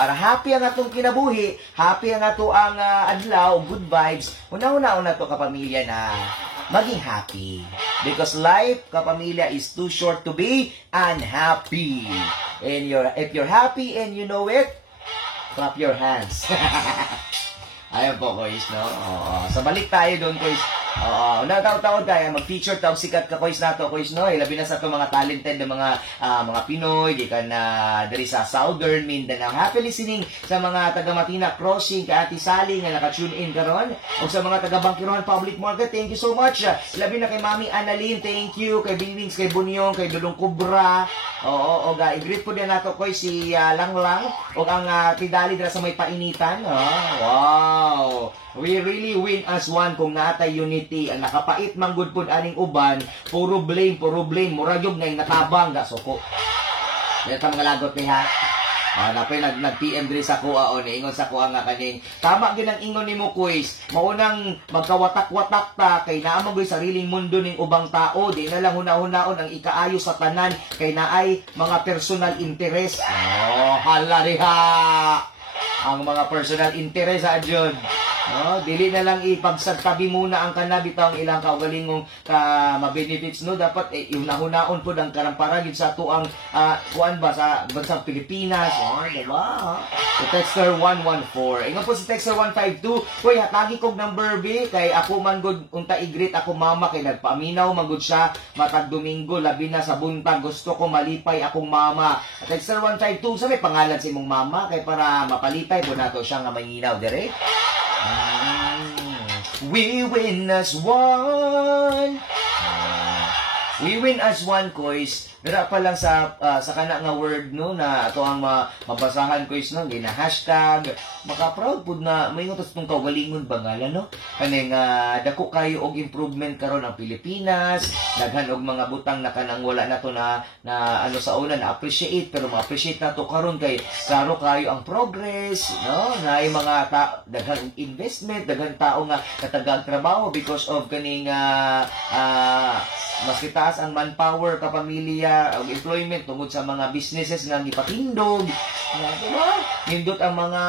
para happy ang atong kinabuhi, happy ang ato ang adlaw, good vibes. Una-una to kapamilya na maging happy. Because life, kapamilya, is too short to be unhappy. And if you're happy and you know it, clap your hands. Ayan po, guys, no? So, balik tayo doon, guys. Taon-taon kaya mag-feature tawag sikat ka, guys, nato, guys, no? Labi na sa ito mga talented na mga Pinoy, di ka na dari sa Southern Mindanao. Happy listening sa mga taga-Matina Crossing, kay Ate Sally, nga naka-tune in karon. O sa mga taga-Bangkirohan Public Market, thank you so much. Labi na kay Mami Annalyn, thank you. Kay Bingwings, kay Bunyong, kay Dulong Kubra. I-greet po din nato, guys, si Langlang. O ang Tidali dira sa may painitan. Wow! We really win as one kung natay unity. Ang nakapait manggod po aning uban, puro blame. Murag yung ngay natabang ga suko. Dito mga lagot ni ha. Napay nag-PM diri sa kuha o ingon sa kuha nga kaning tama ginang ingon nimo quiz. Maunang magkawatak-watak ta kay naa magoy sariling mundo ning ubang tao. Di na lang huna-hunaon ang ikaayo sa tanan kay naay mga personal interest. Hala riha. Ang mga personal interest adyon. Dili na lang ipagsagtabi muna ang kanabitaw ang ilang kaugalingong ma-benefits, no? Dapat iuna-hunaon po ang karamparan sa tuang kuan ba sa bansang Pilipinas. Diba? So, Texter 114. Ingon po si Texter 152. Hoy, hatagi kog number B kay ako man gud unta i-greet ako mama kay nagpaaminaw man gud siya matag Domingo labi na sa buntag gusto ko malipay akong mama. Texter 152 sa may pangalan si imong mama kay para mapalipay po nato siya nga manginaw dire. We win as one. We win as one, kois. Dira pa lang sa kana nga word, no, na ato ang mabasahan, kois, no, gina hashtag maka-proud pud na maingon tas tong kaugalingon bangalan, no, kaning dako kayo og improvement karon ang Pilipinas, daghan og mga butang na kanang wala nato na ano sa una na appreciate, pero ma-appreciate nato karon kay klaro kayo ang progress, no, na ay mga daghan investment, daghan tao nga katagang trabaho because of kaning mas kitaas ang manpower kapamilya o employment tungod sa mga businesses nga gipatindog. Diba? Nindot ang mga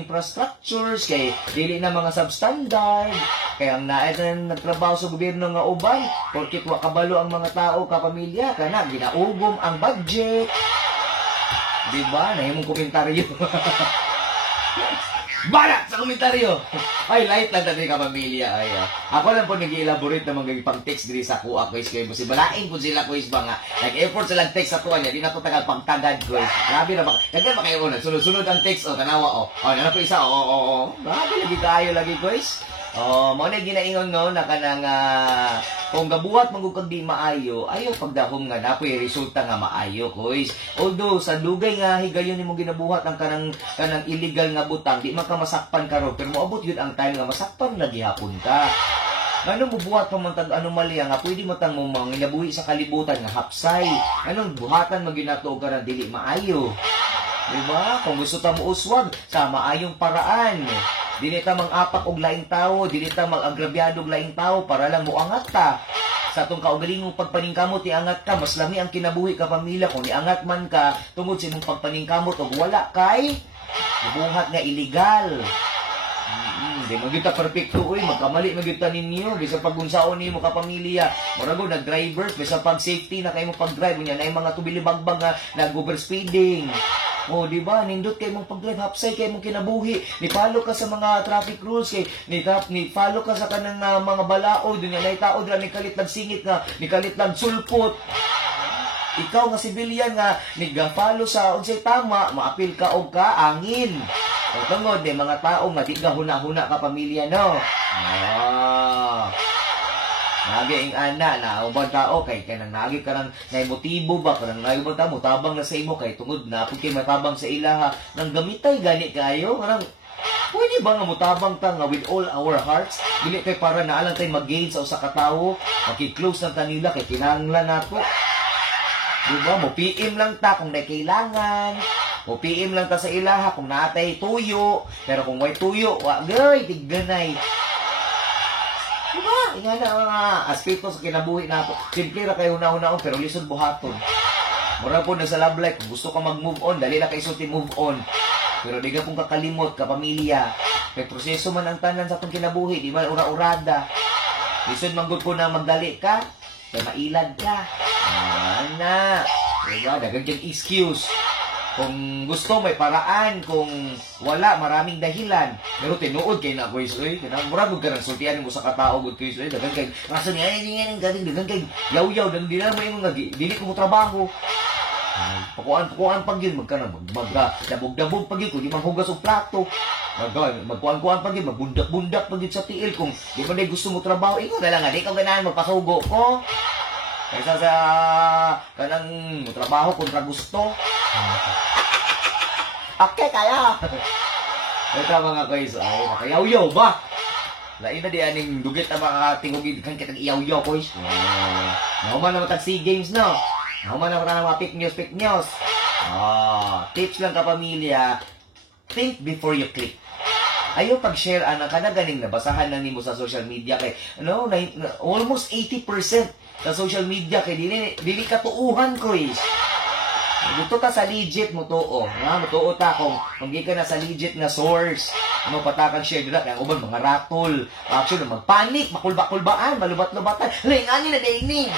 infrastructures kay dili na mga substandard. Kaya ang naay na nagtrabaho sa gobyerno nga uban, porkit wa kabalo ang mga tao kapamilya kana ginaugom ang budget. Diba? Nahimong komentaryo. Barat sa komentaryo! Ay, light lang natin kapamilya. Ay, ako lang po nag-i-elaborate na mga pang-text diri sa kuha, guys. Kaya mo si balain po sila, guys, ba nga. Nag-effort silang text sa kuha niya. Di na ito tagal pang-tagad, guys. Grabe na ba? Nagkan ba kayo una? Sunod-sunod ang text. Tanawa, na po isa, Grabe, lagi tayo, lagi, guys. Mo na ginaingon, no, na kanang kung gabuhat magugag di maayo, ayaw pagdahom nga napoy resulta nga maayo, guys. Although sa dugay nga higayon nimo ginabuhat ang kanang illegal nga butang, di man ka masakpan karon, pero moabot yun ang time nga masakpan na gihapon ka. Anong bubuhat pa man tag anomalya nga pwede mo tang manginabuhi sa kalibutan nga hapsay. Anong buhatan maginato ka na dili maayo. Diba? Kung gusto ta mo uswag sa maayong paraan. Dili ta mang-apak og laing tao, dili ta mag-agrabyado og laing tao para lang moangat ta. Sa atong kaugalingong pagpaningkamot, iangat ka, mas lami ang kinabuhi ka pamilya kung iangat man ka tungod sa imong pagpaningkamot og wala kay buhat nga illegal. Di mo kita perfecto, magkamali mo kita ninyo, bisa pagunsaon niyo ka pamilya. Murago nag-drivers, bisa pag-safety na kayo mo pag-drive niya, na yung mga tubili-bagbag nga nag-overspeeding. Di ba? Nindot kayo mong pag-drive, hapsay kayo mong kinabuhi. Ni-follow ka sa mga traffic rules, ni-follow ka sa kanang mga balao, doon yan ay tao dira, ni kalit nagsingit nga, ni kalit nagsulpot. Ikaw nga civilian nga, nag-follow sa unsay tama, maapil ka og kaangin. Tungod, mga tao nga, di ka huna-huna ka pamilya, no? Nagi ang ana na ubang tao kay kanang nagi kanang nay motibo ba kanang nagi ba ta motabang na sa imo kay tungod na pud kay matabang sa ilaha nang gamitay gani kayo kanang pwede ba nga motabang ta nga with all our hearts dili kay para naalang tay mag-gain sa usa ka tawo maki-close ng kanila kay kinahanglan nato. Diba? Mo PM lang ta kung may kailangan. Mo PM lang ta sa ilaha kung natay tuyo. Pero kung may tuyo, wagay, tigganay. Diba? Nga na mga aspeto sa kinabuhi nato. Simple ra kayo una-una pero lisod buhaton. Mura po na sa love life, kung gusto ka mag-move on, dali na kayo sulti move on. Pero di ka pong kakalimot, kapamilya. May proseso man ang tanan sa itong kinabuhi, di man ura-urada. Lisod manggod ko na magdali ka, kaya mailad ka. Ana, diba? Dagan kang excuse. Kung gusto, may paraan. Kung wala, maraming dahilan. Pero tinuod kayo na, Kuya Soy. Murag ka ng sultihan mo sa katao, Kuya Soy. Dagan kayo, kaso niya, yan, dagan kayo, yaw-yaw, di na mo yung dili ko mo trabaho. Pakuan pag yun, dabog-dabog pag yun, kung di manghugas o plato. Magkuan-kuan pag yun, magbundak-bundak pag yun sa tiil. Kung di mo na gusto mo trabaho, ikaw na lang, di ka ganahan, magpasugo ko. Kaysa sa kanang trabaho kontra gusto. Okay, kaya. Ito mga guys, ay nakayaw-yaw ba? Lain na di aning dugit na mga tingugid kan kitang iyaw-yaw, guys. Nauman naman tag-SEA Games, no? Nauman naman ng mga fake news. Tips lang kapamilya, think before you click. Ayaw pag-share anak ka na ganing nabasahan lang nimo sa social media kay almost 80% sa social media kay dili katuuhan ko is. Dito ta sa legit mo tuo, ha? Mutuo ta kung ka na sa legit nga source. Ano patakag share dira kay uban mga ratol. Actually magpanik, makulba-kulbaan, malubat-lubatan. Lingani na dining.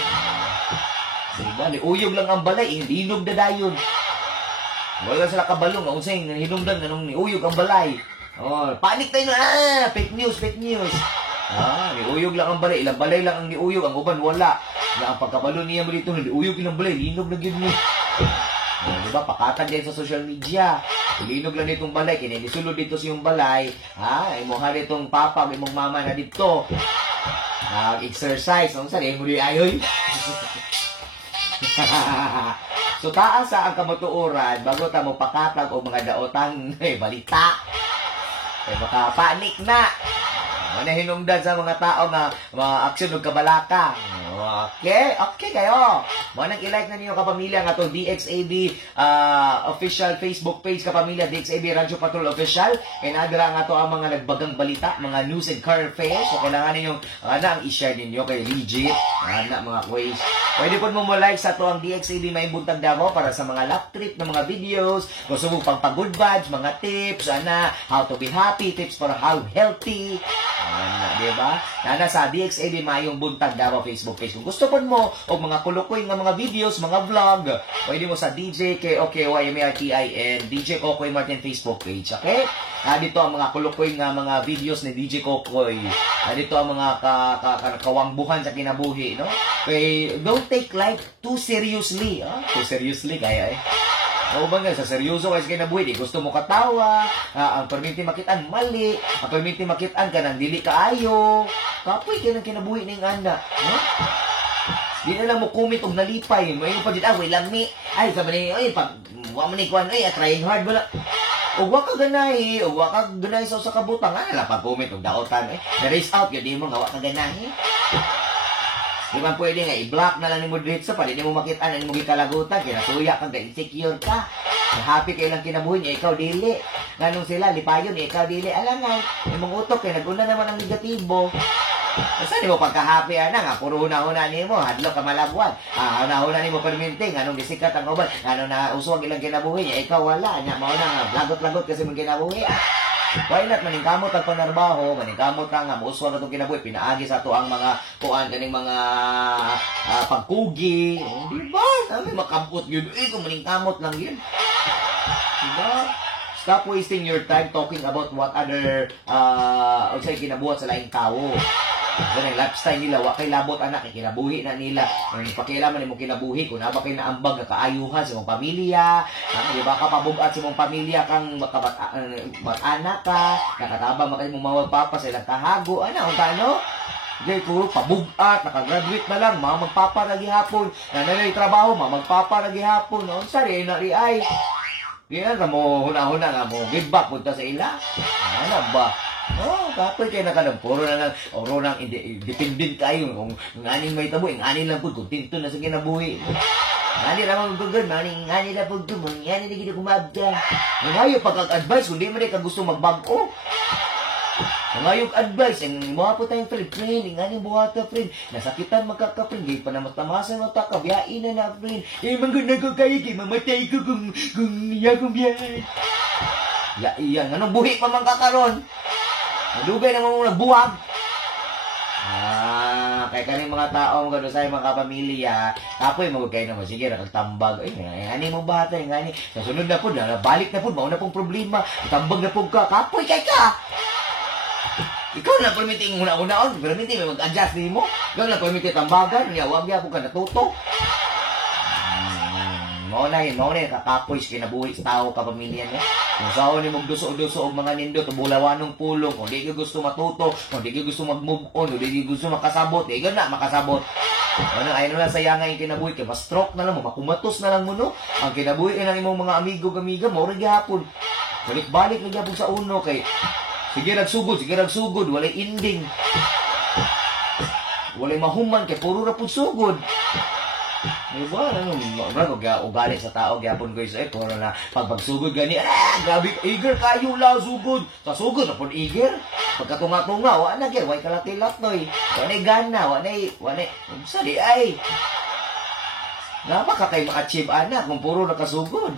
Diba? Uyog lang ang balay, hinog na dayon. Wala sila kabalong, unsay hinungdan nganong niuyog ang balay. Panik tayo na, fake news. Niuyog lang ang balay, ilang balay lang ang niuyog, ang uban wala. Na ang pagkabalo niya mo dito, niuyog ilang balay, linog na yun mo. Diba, pakatag din sa social media. Linog lang ditong balay, kininisulod dito sa yung balay. Imong hari itong papa, imong mama na dito. Exercise, ang sari, mo di ayoy. So taas sa ang kamatuoran bago ta mo pakatag o mga daotang balita. Baka panik na. Hinungdan sa mga tao nga mga aksyon ug kabalaka. Okay kayo. Manang i-like na niyo kapamilya nga to DXAB official Facebook page kapamilya DXAB Radyo Patrol official. Kay nadira nga to ang mga nagbagang balita, mga news and current affairs. So kailangan niyo ang i-share ninyo kay legit. Mga quiz. Pwede po mo like sa to ang DXAB May Buntag Davao para sa mga lap trip na mga videos. Gusto mo pang good vibes, mga tips, how to be happy, tips for how healthy. Diba? Sa DXAB Mayong Buntag Davao Facebook page. Kung gusto po mo o mga kulukoy nga mga videos, mga vlog, pwede mo sa DJ KOKYMARTIN, DJ Kokoy Martin Facebook page. Okay? Dito ang mga kulukoy nga mga videos ni DJ Kokoy. Dito ang mga kawangbuhan sa kinabuhi, no? Okay, don't take life too seriously. Too seriously kaya O ba nga, sa seryoso kayo sa kinabuhi, di gusto mo katawa, ang perminti makitaan mali, ang perminti makitaan ka ng dili kaayo, kapoy ka ng kinabuhi ng anda. Di na lang mo kumit og nalipay, may pa dito, way lami, ay, sabi niya, ay, wala manikuan, ay, trying hard, wala. O waka ganahi sa kabutang, ala pag kumit og daotan, na-race out, yun, di mo nga waka ganahi. Di man pwede nga, i-block na lang ni mo dito pa, di mo makita na ni mo gikalagutan, kinasuya ka, insecure ka. Happy kayo lang kinabuhi niya, ikaw dili. Ganun sila, lipayon, ikaw dili. Alam nga, yung utok, nag-una naman ang negatibo. Saan mo pagka-happy nga, puro una-una ni mo, hadlok ka malabwan. Una-una ni mo perminting, anong gisikat ang uban, ano na uswag ilang kinabuhi niya, ikaw wala, niya, mauna nga, lagot-lagot kasi mong kinabuhi. Why not, maningkamot ang panarbaho, maningkamot ka nga, mauswag itong kinabuhi, pinaagi sa ito ang mga kuan kaning mga pagkugi. Diba? May makabot yun. Kung maningkamot lang yun. Diba? Stop wasting your time talking about what other kinabuhat sa laing tao. Ganun, lifestyle nila, wakay labot anak, kinabuhi na nila. Pakialaman mo kinabuhi, kung naba kayo naambag na kaayuhan sa mong pamilya, di ba kapabugat sa mong pamilya kang anak ka, nakatabang makay mong mawagpapa sa ilang kahago, ano? Dahil puro pabugat, nakagraduate na lang, mga magpapa na gihapon, nanay trabaho, mga magpapa na gihapon, sari na riay. Di na mo, huna-huna nga mo, give back punta sa ila. Ano ba? Kapoy kayo na ka lang. Puro na lang, oro nang dependent kayo. Kung nganing may tabo, nganing lang po, kuntinto na sa kinabuhi. Nganing naman magpagod, nganing na po ito, nganing na gina kumabda. Ngayon, pagkag-advise, kung di mo rin ka gusto magbago. Ngayon, advice, mga po tayong friend, nganing buhata, friend. Nasakitan magkaka-friend, gay pa na matamasan mo ta, kabiyain na na, friend. Maganda ko kayo, mamatay ko kung niya kong biyahe. Ya, iyan. Anong buhi pa man kakaroon? Nadugay naman mo nagbuwag. Kaya kaning mga tao gano sa mga kapamilya, kapoy magugay naman sige nakagtambag. Ani mo bata ngani. Sa sunod na pud na balik na pud mao na pong problema. Tambag na pud ka, kapoy kay ka. Ikaw na permitting una-unaon, permitting may mag-adjust nimo. Ikaw na permitting tambagan, niya wag ya ko ka natuto. Mao na kakapoy sa kinabuhi sa tao kapamilya niya. Kung saan ni magduso-duso og mga nindot, bulawanong pulong, kung di ka gusto matuto, kung di ka gusto mag-move on, kung di ka gusto makasabot, na makasabot. Ano, ayun na sayangay yung kinabuhi, kaya ma-stroke na lang mo, makumatos na lang mo, no? Ang kinabuhi ng imong mga amigo-amiga, maurag gihapon. Balik-balik na gihapon sa uno, kay sige ragsugod, walay ending. Walay mahuman, kay puro na po sugod. Diba? Ugali sa tao, gyapon ko isa puro na pagbagsugod gani, grabe, eager kayo la, sugod. Sa sugod, napon eager. Pagkatunga-tunga, wala na, way kalatilat no eh. Wala gana, wala, sali ay. Napaka kay ma-achieve ana kung puro nakasugod.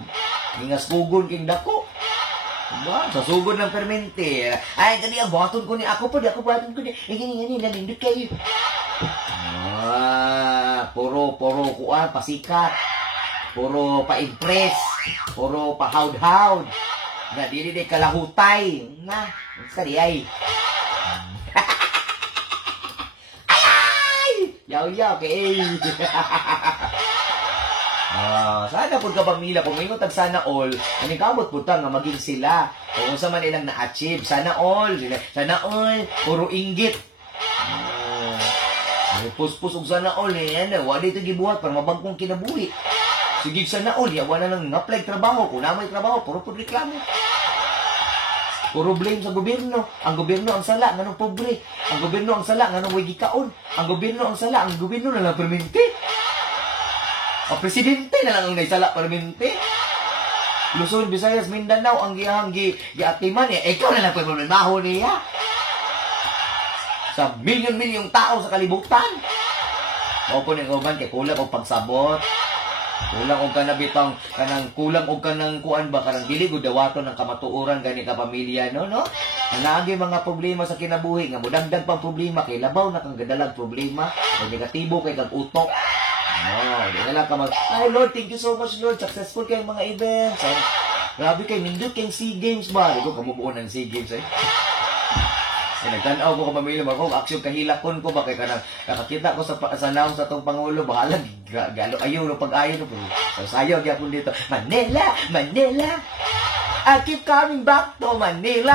Hingas kugon king dako. Diba? Sa sugod ng permente. Ay, kani, buhaton ko ni ako po, buhaton ko ni, gini, nalindot kayo. Puro kuan pasikat, puro pa-impress, puro pa-hawd-hawd, na dili kalahutay, na, sari ay. Ay! Yaw, kay. Sana po kapamilya, kung may matag sana all, manikamot po nga maging sila. Kung sa man ilang na-achieve, sana all, puro inggit. Puspos og sana all wala ito gibuhat para mabagkong kinabuhi. Sige sana all, wala nang nga-apply trabaho. Kung na may trabaho, puro reklamo. Puro blame sa gobyerno. Ang gobyerno ang sala, nganong pobre. Ang gobyerno ang sala, nganong way gikaon. Ang gobyerno ang sala, ang gobyerno na lang permente. Ang presidente na lang ang naisala permente. Luzon, Visayas, Mindanao, ang gihang giatiman ikaw na lang problemaho niya. Sa milyon-milyong tao sa kalibutan. O po ng uban, kay kulang o pagsabot. Kulang o ka na bitang, kulang o ka ng kuan ba, kanang dili o dawato ng kamatuuran gani ka pamilya, no? Ang lagi mga problema sa kinabuhi, nga mudagdag pang problema, kay labaw na kang gadalag problema, o negatibo kay kang utok. Di na lang ka ay Lord, thank you so much Lord, successful kayong mga events. Grabe kay, nindot kayong SEA Games ba? Di ko kamubuo ng SEA Games, nagtanaw ko kapamilya mo, aksyon kahilakon ko, bakit ka nakakita ko sa naong sa itong Pangulo, bahala, galo ayaw, pag-ayaw, sayaw, gyapon dito, Manila, I keep coming back to Manila.